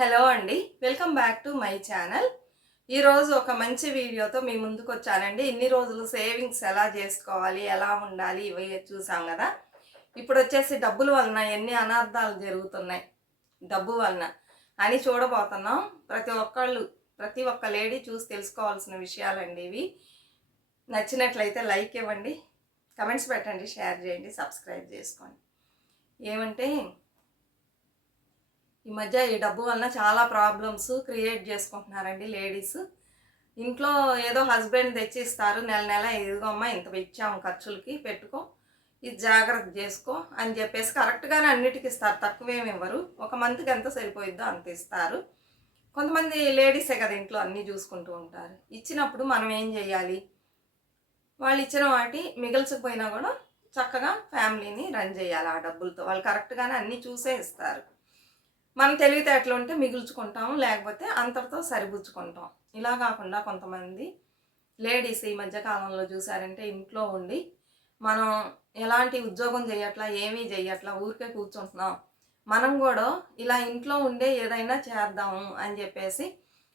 Hello అండి welcome back to my channel. ఈరోజు ఒక మంచి వీడియోతో మీ ముందుకు వచ్చానండి. ఇన్ని రోజులు సేవింగ్స్ ఎలా చేసుకోవాలి ఎలా ఉండాలి ఇవి చూసాం కదా. ఇప్పుడు వచ్చేసి డబ్బుల వలన ఎన్ని అనర్థాలు జరుగుతున్నాయి డబ్బు వలన అని చూడబోతున్నాం. ప్రతి ఒక్కళ్ళు ప్రతి ఒక్క లేడీ చూసి తెలుసుకోవాల్సిన విషయాలండి ఇవి. నచ్చినట్లయితే లైక్ ఇవ్వండి కమెంట్స్ పెట్టండి షేర్ చేయండి సబ్స్క్రైబ్ చేసుకోండి. ఏమంటే ఈ మధ్య ఈ డబ్బు వలన చాలా ప్రాబ్లమ్స్ క్రియేట్ చేసుకుంటున్నారండి లేడీస్ ఇంట్లో ఏదో హస్బెండ్ తెచ్చి ఇస్తారు నెల నెల ఇదిగోమ్మా ఇంత ఇచ్చాము ఖర్చులకి పెట్టుకో ఇది జాగ్రత్త చేసుకో అని చెప్పేసి కరెక్ట్గానే అన్నిటికి ఇస్తారు తక్కువేమి ఇవ్వరు. ఒక మంత్కి ఎంత సరిపోయిద్దో అంత ఇస్తారు. కొంతమంది లేడీసే కదా ఇంట్లో అన్నీ చూసుకుంటూ ఉంటారు. ఇచ్చినప్పుడు మనం ఏం చేయాలి? వాళ్ళు ఇచ్చిన వాటి మిగిల్చకపోయినా కూడా చక్కగా ఫ్యామిలీని రన్ చేయాలి ఆ డబ్బులతో. వాళ్ళు కరెక్ట్గానే అన్నీ చూసే ఇస్తారు. మనం తెలివితేటలు ఉంటే మిగుల్చుకుంటాం లేకపోతే అంతటితో సరిపుచ్చుకుంటాం. ఇలా కాకుండా కొంతమంది లేడీస్ ఈ మధ్యకాలంలో చూసారంటే ఇంట్లో ఉండి మనం ఎలాంటి ఉద్యోగం చేయట్లా ఏమీ చేయట్లా ఊరికే కూర్చుంటున్నాం. మనం కూడా ఇలా ఇంట్లో ఉండే ఏదైనా చేద్దాము అని చెప్పేసి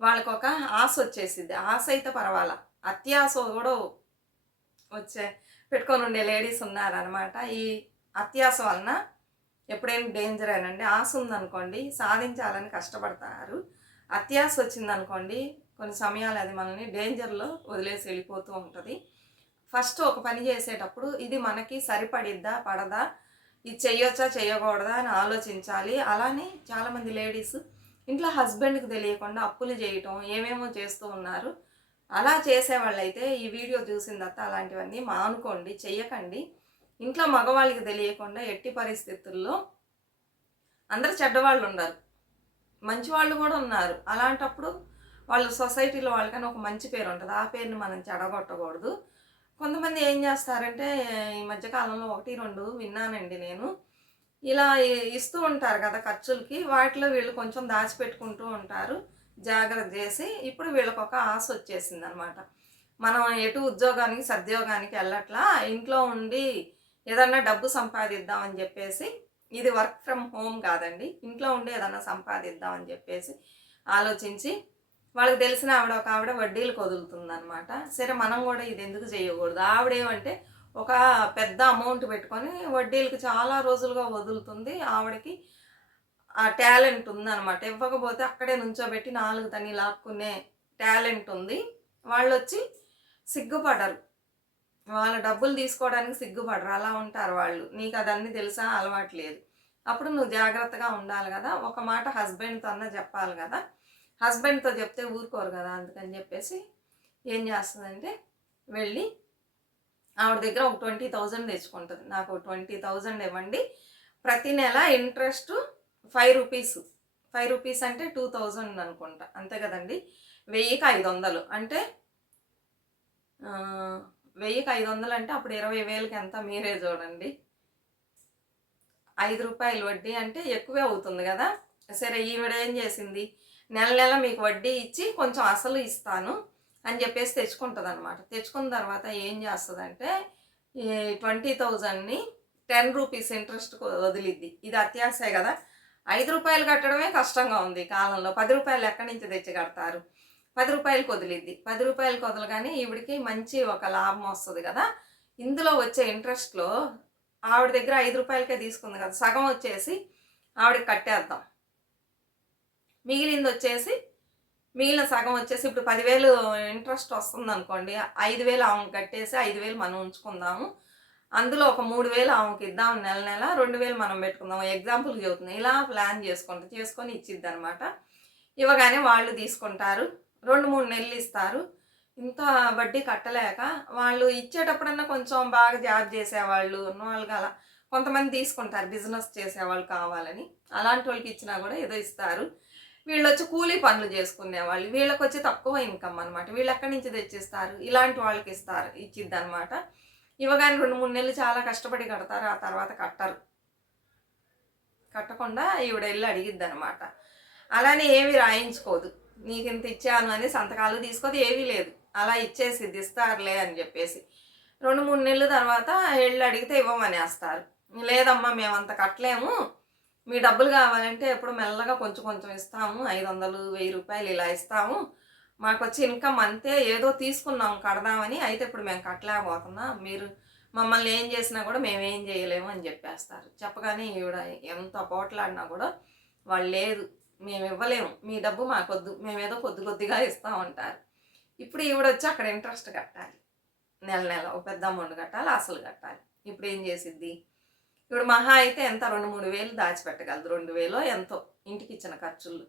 వాళ్ళకి ఒక ఆశ వచ్చేసిద్ది. ఆశ అయితే పర్వాలా. అత్యాశ కూడా వచ్చే పెట్టుకొని ఉండే లేడీస్ ఉన్నారనమాట ఈ అత్యాశ వలన ఎప్పుడైనా డేంజర్ అయినండి ఆశ ఉందనుకోండి సాధించాలని కష్టపడతారు. అత్యాశ వచ్చిందనుకోండి కొన్ని సమయాలు అది మనల్ని డేంజర్లో వదిలేసి వెళ్ళిపోతూ ఉంటుంది. ఫస్ట్ ఒక పని చేసేటప్పుడు ఇది మనకి సరిపడిద్దా పడదా ఇది చేయొచ్చా చేయకూడదా అని ఆలోచించాలి. అలానే చాలామంది లేడీస్ ఇంట్లో హస్బెండ్కి తెలియకుండా అప్పులు చేయటం ఏమేమో చేస్తూ ఉన్నారు. అలా చేసేవాళ్ళైతే ఈ వీడియో చూసిన తర్వాత అలాంటివన్నీ మానుకోండి చెయ్యకండి. ఇంట్లో మగవాళ్ళకి తెలియకుండా ఎట్టి పరిస్థితుల్లో అందరు చెడ్డవాళ్ళు ఉన్నారు. మంచి వాళ్ళు కూడా ఉన్నారు. అలాంటప్పుడు వాళ్ళు సొసైటీలో వాళ్ళకని ఒక మంచి పేరు ఉంటుంది. ఆ పేరుని మనం చెడగొట్టకూడదు. కొంతమంది ఏం చేస్తారంటే ఈ మధ్యకాలంలో ఒకటి రెండు విన్నానండి నేను. ఇలా ఇస్తూ ఉంటారు కదా ఖర్చులకి వాటిలో వీళ్ళు కొంచెం దాచిపెట్టుకుంటూ ఉంటారు. జాగ్రత్త చేసి ఇప్పుడు వీళ్ళకి ఒక ఆశ వచ్చేసింది అనమాట మనం ఎటు ఉద్యోగానికి సద్యోగానికి వెళ్ళట్లా. ఇంట్లో ఉండి ఏదన్నా డబ్బు సంపాదిద్దామని చెప్పేసి ఇది వర్క్ ఫ్రమ్ హోమ్ కాదండి. ఇంట్లో ఉండి ఏదన్నా సంపాదిద్దామని చెప్పేసి ఆలోచించి వాళ్ళకి తెలిసిన ఆవిడ ఒక ఆవిడ వడ్డీలకు వదులుతుంది అనమాట సరే మనం కూడా ఇది ఎందుకు చేయకూడదు? ఆవిడ ఏమంటే ఒక పెద్ద అమౌంట్ పెట్టుకొని వడ్డీలకు చాలా రోజులుగా వదులుతుంది. ఆవిడకి ఆ టాలెంట్ ఉందనమాట ఇవ్వకపోతే అక్కడే నుంచోబెట్టి నాలుగు తని లాక్కునే టాలెంట్ ఉంది. వాళ్ళు వచ్చి సిగ్గుపడరు. వాళ్ళ డబ్బులు తీసుకోవడానికి సిగ్గుపడరు. అలా ఉంటారు వాళ్ళు. నీకు అదన్నీ తెలుసా? అలవాటు లేదు. అప్పుడు నువ్వు జాగ్రత్తగా ఉండాలి కదా. ఒక మాట హస్బెండ్తో అన్నా చెప్పాలి కదా. హస్బెండ్తో చెప్తే ఊరుకోరు కదా అందుకని చెప్పేసి ఏం చేస్తుందంటే వెళ్ళి ఆవిడ దగ్గర ఒక ట్వంటీ థౌజండ్ తెచ్చుకుంటుంది. నాకు ట్వంటీ థౌజండ్ ఇవ్వండి. ప్రతి నెల interest five rupees. Five rupees అంటే టూ థౌజండ్ అనుకుంటా. అంతే కదండి. వెయ్యికి ఐదు వందలు. అంటే వెయ్యికి ఐదు వందలు అంటే అప్పుడు ఇరవై వేలకి ఎంత మీరే చూడండి. ఐదు రూపాయలు వడ్డీ అంటే ఎక్కువే అవుతుంది కదా. సరే ఈవిడ ఏం చేసింది? నెల నెల మీకు వడ్డీ ఇచ్చి కొంచెం అసలు ఇస్తాను అని చెప్పేసి తెచ్చుకుంటుంది అనమాట తెచ్చుకున్న తర్వాత ఏం చేస్తుందంటే ఈ ట్వంటీ థౌజండ్ని టెన్ రూపీస్ ఇంట్రెస్ట్ వదిలిద్ది. ఇది అత్యాశే కదా. ఐదు రూపాయలు కట్టడమే కష్టంగా ఉంది కాలంలో. పది రూపాయలు ఎక్కడి నుంచి తెచ్చి కడతారు? పది రూపాయలకు వదిలిద్ది. పది రూపాయలకు వదలగానే ఈవిడికి మంచి ఒక లాభం వస్తుంది కదా. ఇందులో వచ్చే ఇంట్రెస్ట్లో ఆవిడ దగ్గర ఐదు రూపాయలకే తీసుకుంది కదా. సగం వచ్చేసి ఆవిడకి కట్టేద్దాం. మిగిలింది వచ్చేసి మిగిలిన సగం వచ్చేసి ఇప్పుడు పదివేలు ఇంట్రెస్ట్ వస్తుంది అనుకోండి ఐదు వేలు ఆమెకు కట్టేసి ఐదు వేలు మనం ఉంచుకుందాము. అందులో ఒక మూడు వేలు ఆమెకి ఇద్దాం నెల నెల రెండు వేలు మనం పెట్టుకుందాం ఎగ్జాంపుల్కి చెబుతుంది ఇలా ప్లాన్ చేసుకుంటా చేసుకొని ఇచ్చిద్ది అనమాట ఇవ్వగానే వాళ్ళు తీసుకుంటారు. రెండు మూడు నెలలు ఇస్తారు. ఇంత వడ్డీ కట్టలేక వాళ్ళు ఇచ్చేటప్పుడన్నా కొంచెం బాగా జాబ్ చేసేవాళ్ళు ఉన్న అలా కొంతమంది తీసుకుంటారు బిజినెస్ చేసేవాళ్ళు కావాలని. అలాంటి వాళ్ళకి ఇచ్చినా కూడా ఏదో ఇస్తారు. వీళ్ళు వచ్చి కూలీ పనులు చేసుకునే వాళ్ళు వీళ్ళకి వచ్చి తక్కువ ఇన్కమ్ అనమాట వీళ్ళు ఎక్కడి నుంచి తెచ్చిస్తారు? ఇలాంటి వాళ్ళకి ఇస్తారు ఇచ్చిద్ది అనమాట ఇవ్వగానే రెండు మూడు నెలలు చాలా కష్టపడి కడతారు ఆ తర్వాత కట్టరు. కట్టకుండా ఈవిడ వెళ్ళి అడిగిద్ది అనమాట అలానే ఏమి రాయించుకోదు. నీకు ఇంత ఇచ్చాను అని సంతకాలు తీసుకోదు ఏమీ లేదు. అలా ఇచ్చేసిద్ది ఇస్తారులే అని చెప్పేసి. రెండు మూడు నెలల తర్వాత వెళ్ళి అడిగితే ఇవ్వమనేస్తారు. లేదమ్మా మేము అంత కట్టలేము. మీ డబ్బులు కావాలంటే ఎప్పుడు మెల్లగా కొంచెం కొంచెం ఇస్తాము. ఐదు వందలు వెయ్యి రూపాయలు ఇలా ఇస్తాము. మాకు వచ్చి ఇన్కమ్ అంతే ఏదో తీసుకున్నాం కడదామని. అయితే ఇప్పుడు మేము కట్టలేకపోతున్నాం. మీరు మమ్మల్ని ఏం చేసినా కూడా మేము ఏం చేయలేము అని చెప్పేస్తారు. చెప్పగానే ఈవిడ ఎంత పోట్లాడినా కూడా వాళ్ళు లేదు. మేము ఇవ్వలేము మీ డబ్బు మాకొద్దు. మేమేదో కొద్ది కొద్దిగా ఇస్తామంటారు ఇప్పుడు ఈవిడొచ్చి అక్కడ ఇంట్రెస్ట్ కట్టాలి. నెల నెల ఒక పెద్ద అమౌంట్ కట్టాలి అసలు కట్టాలి. ఇప్పుడు ఏం చేసిద్ది? ఇప్పుడు మహా అయితే ఎంత? రెండు మూడు వేలు దాచిపెట్టగలదు. రెండు వేలో ఎంతో? ఇంటికి ఇచ్చిన ఖర్చులు.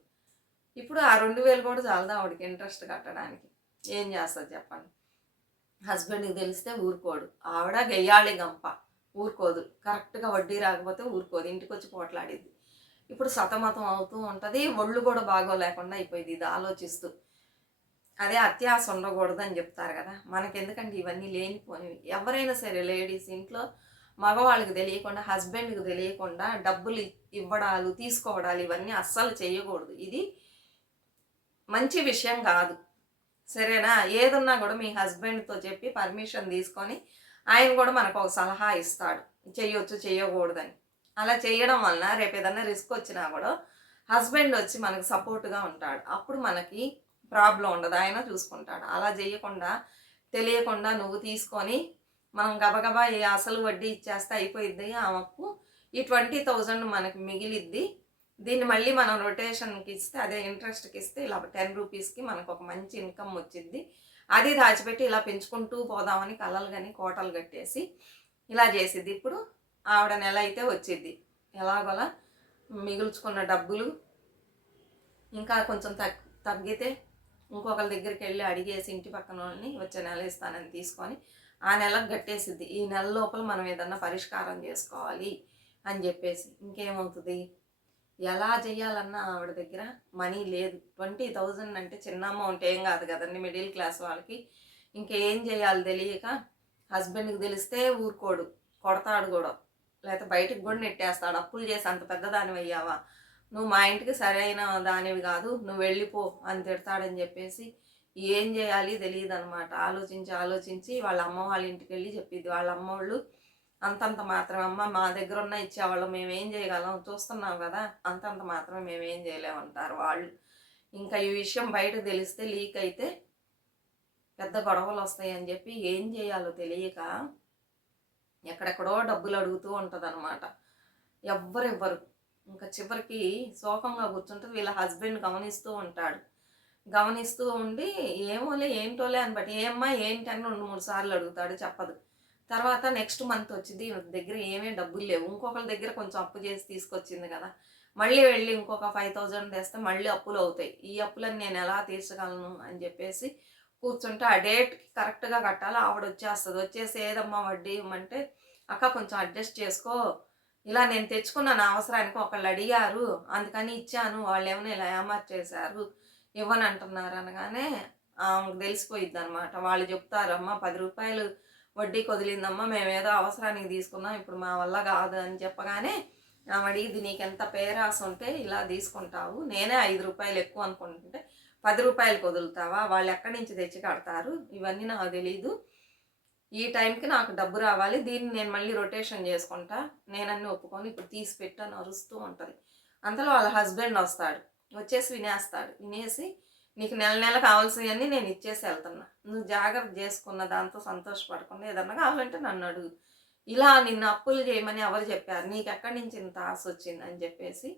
ఇప్పుడు ఆ రెండు వేలు కూడా చాలదా ఆవిడకి ఇంట్రెస్ట్ కట్టడానికి? ఏం చేస్తుంది చెప్పండి? హస్బెండ్కి తెలిస్తే ఊరుకోడు. ఆవిడ గెయ్యాలి గంప. ఊరుకోదు. కరెక్ట్గా వడ్డీ రాకపోతే ఊరుకోదు. ఇంటికి వచ్చి పోట్లాడిద్ది. ఇప్పుడు సతమతం అవుతూ ఉంటుంది. ఒళ్ళు కూడా బాగోలేకుండా అయిపోయింది. ఇది ఆలోచిస్తూ. అదే అత్యాస ఉండకూడదని చెప్తారు కదా. మనకెందుకంటే ఇవన్నీ లేనిపోనివి ఎవరైనా సరే లేడీస్ ఇంట్లో మగవాళ్ళకి తెలియకుండా హస్బెండ్కి తెలియకుండా డబ్బులు ఇవ్వడాలు తీసుకోవడాలు ఇవన్నీ అస్సలు చేయకూడదు. ఇది మంచి విషయం కాదు. సరేనా? ఏదున్నా కూడా మీ హస్బెండ్తో చెప్పి పర్మిషన్ తీసుకొని ఆయన కూడా మనకు ఒక సలహా ఇస్తాడు. చేయొచ్చు చేయకూడదని అలా చేయడం వలన రేపు ఏదైనా రిస్క్ వచ్చినా కూడా హస్బెండ్ వచ్చి మనకు సపోర్ట్గా ఉంటాడు. అప్పుడు మనకి ప్రాబ్లం ఉండదు. ఆయన చూసుకుంటాడు. అలా చేయకుండా తెలియకుండా నువ్వు తీసుకొని మనం గబగబా ఏ అసలు వడ్డీ ఇచ్చేస్తే అయిపోయిద్ది. ఆ అప్పు ఈ ట్వంటీ థౌజండ్ మనకి మిగిలిద్ది. దీన్ని మళ్ళీ మనం రొటేషన్కి ఇస్తే అదే ఇంట్రెస్ట్కి ఇస్తే ఇలా టెన్ రూపీస్కి మనకు ఒక మంచి ఇన్కమ్ వచ్చింది అది దాచిపెట్టి ఇలా పెంచుకుంటూ పోదామని కలలు కానీ కోటలు కట్టేసి ఇలా చేసిద్ది. ఇప్పుడు ఆవిడ నెల అయితే వచ్చేది ఎలాగోలా మిగుల్చుకున్న డబ్బులు ఇంకా కొంచెం తగ్ తగ్గితే ఇంకొకరి దగ్గరికి వెళ్ళి అడిగేసి ఇంటి పక్కన వాళ్ళని వచ్చే నెల ఇస్తానని తీసుకొని ఆ నెలకు కట్టేసిద్ది. ఈ నెల లోపల మనం ఏదన్నా పరిష్కారం చేసుకోవాలి అని చెప్పేసి. ఇంకేమవుతుంది? ఎలా చేయాలన్నా ఆవిడ దగ్గర మనీ లేదు. ట్వంటీ థౌజండ్ అంటే చిన్న అమౌంట్ ఏం కాదు కదండి మిడిల్ క్లాస్ వాళ్ళకి. ఇంకేం చేయాలి తెలియక హస్బెండ్కి తెలిస్తే ఊరుకోడు. కొడతాడు కూడా. లేకపోతే బయటకు కూడా నెట్టేస్తాడు. అప్పులు చేసి అంత పెద్ద దానివి అయ్యావా? నువ్వు మా ఇంటికి సరైన దానివి కాదు. నువ్వు వెళ్ళిపో అని తిడతాడని చెప్పేసి ఏం చేయాలి తెలియదు అనమాట ఆలోచించి ఆలోచించి వాళ్ళ అమ్మ వాళ్ళ ఇంటికి వెళ్ళి చెప్పింది. వాళ్ళ అమ్మ వాళ్ళు అంతంత మాత్రమే. అమ్మ మా దగ్గర ఉన్న ఇచ్చేవాళ్ళం మేమేం చేయగలం? చూస్తున్నాం కదా. అంతంత మాత్రమే మేమేం చేయలేమంటారు వాళ్ళు. ఇంకా ఈ విషయం బయట తెలిస్తే లీక్ అయితే పెద్ద గొడవలు వస్తాయని చెప్పి ఏం చేయాలో తెలియక ఎక్కడెక్కడో డబ్బులు అడుగుతూ ఉంటుంది అనమాట ఎవ్వరు ఇవ్వరు ఇంకా చివరికి శోకంగా కూర్చుంటుంది. వీళ్ళ హస్బెండ్ గమనిస్తూ ఉంటాడు. గమనిస్తూ ఉండి ఏమోలే ఏంటోలే అని బట్టి ఏమ్మా ఏంటి? అని రెండు మూడు సార్లు అడుగుతాడు చెప్పదు. తర్వాత నెక్స్ట్ మంత్ వచ్చింది దగ్గర ఏమీ డబ్బులు లేవు. ఇంకొకరి దగ్గర కొంచెం అప్పు చేసి తీసుకొచ్చింది కదా. మళ్ళీ వెళ్ళి ఇంకొక ఫైవ్ థౌజండ్ తెస్తే మళ్ళీ అప్పులు అవుతాయి. ఈ అప్పులను నేను ఎలా తీర్చగలను? అని చెప్పేసి కూర్చుంటే ఆ డేట్కి కరెక్ట్గా కట్టాలి ఆవిడ వచ్చేస్తుంది వచ్చేసి ఏదమ్మా వడ్డీ ఇవ్వమంటే అక్క కొంచెం అడ్జస్ట్ చేసుకో. ఇలా నేను తెచ్చుకున్నాను అవసరానికి ఒకళ్ళు అడిగారు అందుకని ఇచ్చాను. వాళ్ళు ఏమైనా ఇలా ఏమార్చేశారు ఇవ్వని అంటున్నారు అనగానే ఆమెకు తెలిసిపోయిద్ది అనమాట వాళ్ళు చెప్తారు అమ్మ పది రూపాయలు వడ్డీ కొదిలిందమ్మా మేము ఏదో అవసరానికి తీసుకున్నాం ఇప్పుడు మా వల్ల కాదు అని చెప్పగానే ఆమె అడిగింది నీకు ఎంత పేరాస ఉంటే ఇలా తీసుకుంటావు. నేనే ఐదు రూపాయలు ఎక్కువ అనుకుంటుంటే పది రూపాయలు వదులుతావా? వాళ్ళు ఎక్కడి నుంచి తెచ్చి కడతారు? ఇవన్నీ నాకు తెలీదు. ఈ టైంకి నాకు డబ్బు రావాలి. దీన్ని నేను మళ్ళీ రొటేషన్ చేసుకుంటా. నేనన్నీ ఒప్పుకొని ఇప్పుడు తీసి పెట్టాను అరుస్తూ ఉంటుంది. అంతలో వాళ్ళ హస్బెండ్ వస్తాడు. వచ్చేసి వినేస్తాడు. వినేసి నీకు నెల నెల కావాల్సినవన్నీ నేను ఇచ్చేసి వెళ్తున్నా. నువ్వు జాగ్రత్త చేసుకున్న దాంతో సంతోషపడకుండా ఏదన్నా కావాలంటే నన్ను అడుగు. ఇలా నిన్ను అప్పులు చేయమని ఎవరు చెప్పారు? నీకు ఎక్కడి నుంచి ఇంత ఆశ వచ్చింది అని చెప్పేసి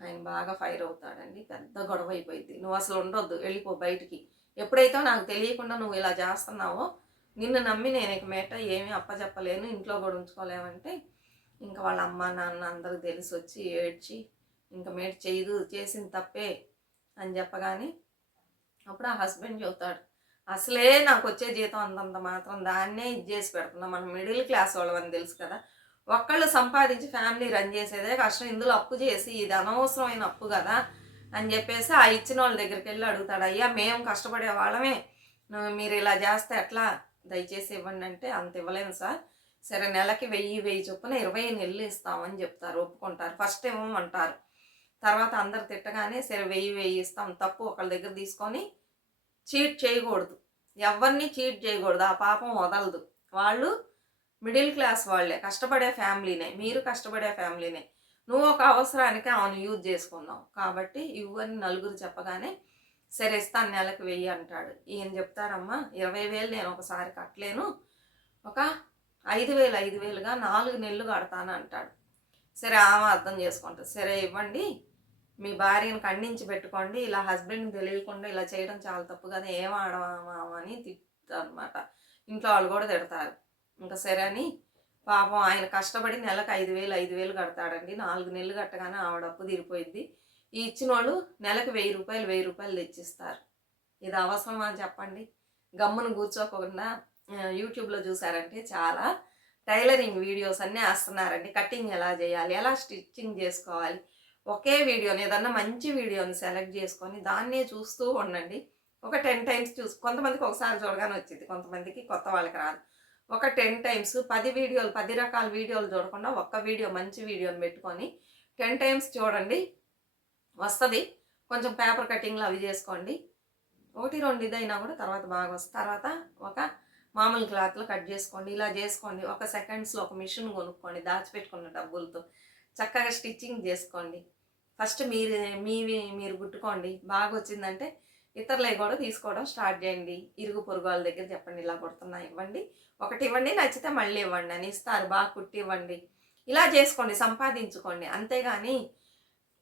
ఆయన బాగా ఫైర్ అవుతాడండి. పెద్ద గొడవ అయిపోయింది. నువ్వు అసలు ఉండొద్దు వెళ్ళిపో బయటికి. ఎప్పుడైతే నాకు తెలియకుండా నువ్వు ఇలా చేస్తున్నావో నిన్ను నమ్మి నేను ఇక మేట ఏమీ అప్పచెప్పలేను ఇంట్లో కూడా ఉంచుకోలేమంటే ఇంకా వాళ్ళ అమ్మ నాన్న అందరికి తెలిసి వచ్చి ఏడ్చి ఇంకా మేట చేయదు చేసిన తప్పే అని చెప్పగానే అప్పుడు ఆ హస్బెండ్ చెబుతాడు అసలే నాకు వచ్చే జీతం అంతంత మాత్రం దాన్నే ఇది చేసి పెడుతున్నాం. మనం మిడిల్ క్లాస్ వాళ్ళమని తెలుసు కదా ఒక్కళ్ళు సంపాదించి ఫ్యామిలీ రన్ చేసేదే కష్టం. ఇందులో అప్పు చేసి ఇది అనవసరమైన అప్పు కదా అని చెప్పేసి ఆ ఇచ్చిన వాళ్ళ దగ్గరికి వెళ్ళి అడుగుతాడు అయ్యా మేము కష్టపడే వాళ్ళమే. నువ్వు మీరు ఇలా చేస్తే ఎట్లా? దయచేసి ఇవ్వండి అంటే అంత ఇవ్వలేము సార్. సరే నెలకి వెయ్యి వెయ్యి చొప్పున ఇరవై నెలలు ఇస్తామని చెప్తారు ఒప్పుకుంటారు. ఫస్ట్ ఇవ్వమంటారు తర్వాత అందరు తిట్టగానే సరే వెయ్యి వెయ్యి ఇస్తాం. తప్పు ఒకళ్ళ దగ్గర తీసుకొని చీట్ చేయకూడదు. ఎవరిని చీట్ చేయకూడదు. ఆ పాపం వదలదు. వాళ్ళు మిడిల్ క్లాస్ వాళ్ళే కష్టపడే ఫ్యామిలీనే మీరు కష్టపడే ఫ్యామిలీనే. నువ్వు ఒక అవసరానికి ఆమెను యూజ్ చేసుకున్నావు. కాబట్టి ఇవ్వని నలుగురు చెప్పగానే సరే ఇస్తాను నెలకు వెయ్యి అంటాడు. ఈయన చెప్తారమ్మా ఇరవై వేలు నేను ఒకసారి కట్టలేను. ఒక ఐదు వేలు ఐదు వేలుగా నాలుగు నెలలు కడతాను అంటాడు. సరే ఆమె అర్థం చేసుకుంటుంది. సరే ఇవ్వండి మీ భార్యను ఖండించి పెట్టుకోండి ఇలా హస్బెండ్ తెలియకుండా ఇలా చేయడం చాలా తప్పు కదా ఏం ఆడమా అని తిప్పుతారు అనమాట ఇంట్లో వాళ్ళు కూడా తిడతారు. ఇంకా సరే అని పాపం ఆయన కష్టపడి నెలకు ఐదు వేలు ఐదు వేలు కడతాడండి. నాలుగు నెలలు కట్టగానే ఆవిడ అప్పు తీరిపోయింది ఈ ఇచ్చిన వాళ్ళు నెలకు వెయ్యి రూపాయలు వెయ్యి రూపాయలు తెచ్చిస్తారు. ఇది అవసరమా అని చెప్పండి. గమ్మును కూర్చోకుండా యూట్యూబ్లో చూసారంటే చాలా టైలరింగ్ వీడియోస్ అన్నీ వేస్తున్నారండి. కటింగ్ ఎలా చేయాలి ఎలా స్టిచ్చింగ్ చేసుకోవాలి. ఒకే వీడియోని ఏదన్నా మంచి వీడియోని సెలెక్ట్ చేసుకొని దాన్నే చూస్తూ ఉండండి. ఒక టెన్ టైమ్స్ చూసి కొంతమందికి ఒకసారి చూడగానే వచ్చింది కొంతమందికి కొత్త వాళ్ళకి రాదు. ఒక టెన్ టైమ్స్ పది వీడియోలు పది రకాల వీడియోలు చూడకుండా ఒక్క వీడియో మంచి వీడియోని పెట్టుకొని టెన్ టైమ్స్ చూడండి వస్తుంది. కొంచెం పేపర్ కటింగ్లు అవి చేసుకోండి. ఒకటి రెండు ఇదైనా కూడా తర్వాత బాగా వస్తుంది. తర్వాత ఒక మామూలు క్లాత్లో కట్ చేసుకోండి ఇలా చేసుకోండి. ఒక సెకండ్స్లో ఒక మిషన్ కొనుక్కోండి దాచిపెట్టుకున్న డబ్బులతో చక్కగా స్టిచ్చింగ్ చేసుకోండి. ఫస్ట్ మీరు మీవి మీరు గుట్టుకోండి. బాగా వచ్చిందంటే ఇతరులవి కూడా తీసుకోవడం స్టార్ట్ చేయండి. ఇరుగు పొరుగు వాళ్ళ దగ్గర చెప్పండి ఇలా కొడుతున్నా ఇవ్వండి. ఒకటి ఇవ్వండి నచ్చితే మళ్ళీ ఇవ్వండి అని ఇస్తారు. బాగా కుట్టి ఇవ్వండి. ఇలా చేసుకోండి సంపాదించుకోండి. అంతేగాని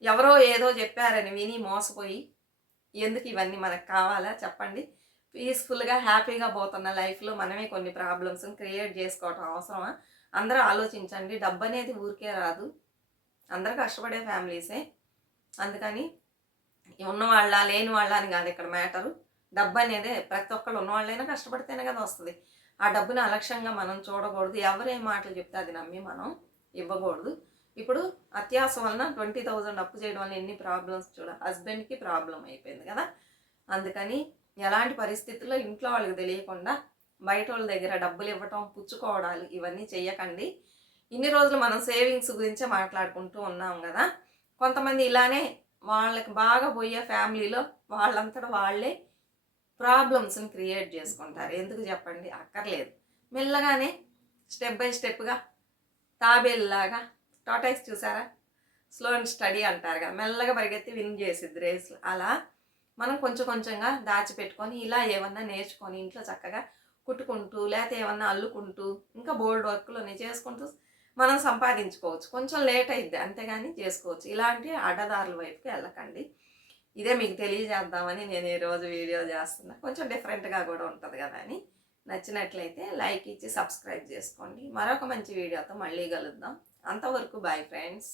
ఎవరో ఏదో చెప్పారని విని మోసపోయి ఎందుకు ఇవన్నీ మనకు కావాలా చెప్పండి. పీస్ఫుల్గా హ్యాపీగా పోతున్న లైఫ్లో మనమే కొన్ని ప్రాబ్లమ్స్ క్రియేట్ చేసుకోవటం అవసరమా? అందరూ ఆలోచించండి. డబ్బు అనేది ఊరికే రాదు. అందరూ కష్టపడే ఫ్యామిలీసే. అందుకని ఉన్నవాళ్ళ లేని వాళ్ళ అని కాదు ఇక్కడ మ్యాటరు. డబ్బు అనేది ప్రతి ఒక్కళ్ళు ఉన్నవాళ్ళైనా కష్టపడితేనే కదా వస్తుంది. ఆ డబ్బుని అలక్ష్యంగా మనం చూడకూడదు. ఎవరేం మాటలు చెప్తే అది నమ్మి మనం ఇవ్వకూడదు. ఇప్పుడు అత్యాస వలన ట్వంటీ థౌజండ్ అప్పు చేయడం వల్ల ఎన్ని ప్రాబ్లమ్స్ చూడ హస్బెండ్కి ప్రాబ్లం అయిపోయింది కదా. అందుకని ఎలాంటి పరిస్థితుల్లో ఇంట్లో వాళ్ళకి తెలియకుండా బయట వాళ్ళ దగ్గర డబ్బులు ఇవ్వటం పుచ్చుకోవడాలు ఇవన్నీ చేయకండి ఇన్ని రోజులు మనం సేవింగ్స్ గురించే మాట్లాడుకుంటూ ఉన్నాం కదా. కొంతమంది ఇలానే వాళ్ళకి బాగా పోయే ఫ్యామిలీలో వాళ్ళంతటా వాళ్ళే ప్రాబ్లమ్స్ని క్రియేట్ చేసుకుంటారు. ఎందుకు చెప్పండి? అక్కర్లేదు. మెల్లగానే స్టెప్ బై స్టెప్గా తాబేలులాగా టాటైస్ చూసారా? స్లో అండ్ స్టడీ అంటారు కదా. మెల్లగా పరిగెత్తి విన్ చేసిద్ది రేస్లు అలా మనం కొంచెం కొంచెంగా దాచిపెట్టుకొని ఇలా ఏమన్నా నేర్చుకొని ఇంట్లో చక్కగా కుట్టుకుంటూ లేకపోతే ఏమన్నా అల్లుకుంటూ ఇంకా బోల్డ్ వర్క్లోనే చేసుకుంటూ మనం సంపాదించుకోవచ్చు. కొంచెం లేట్ అయింది అంతేగాని చేసుకోవచ్చు. ఇలాంటి అడ్డదారుల వైపుకి వెళ్ళకండి. ఇదే మీకు తెలియజేద్దామని నేను ఈరోజు వీడియో చేస్తున్నా. కొంచెం డిఫరెంట్గా కూడా ఉంటుంది కదా అని. నచ్చినట్లయితే లైక్ ఇచ్చి సబ్స్క్రైబ్ చేసుకోండి. మరొక మంచి వీడియోతో మళ్ళీ కలుద్దాం. అంతవరకు బాయ్ ఫ్రెండ్స్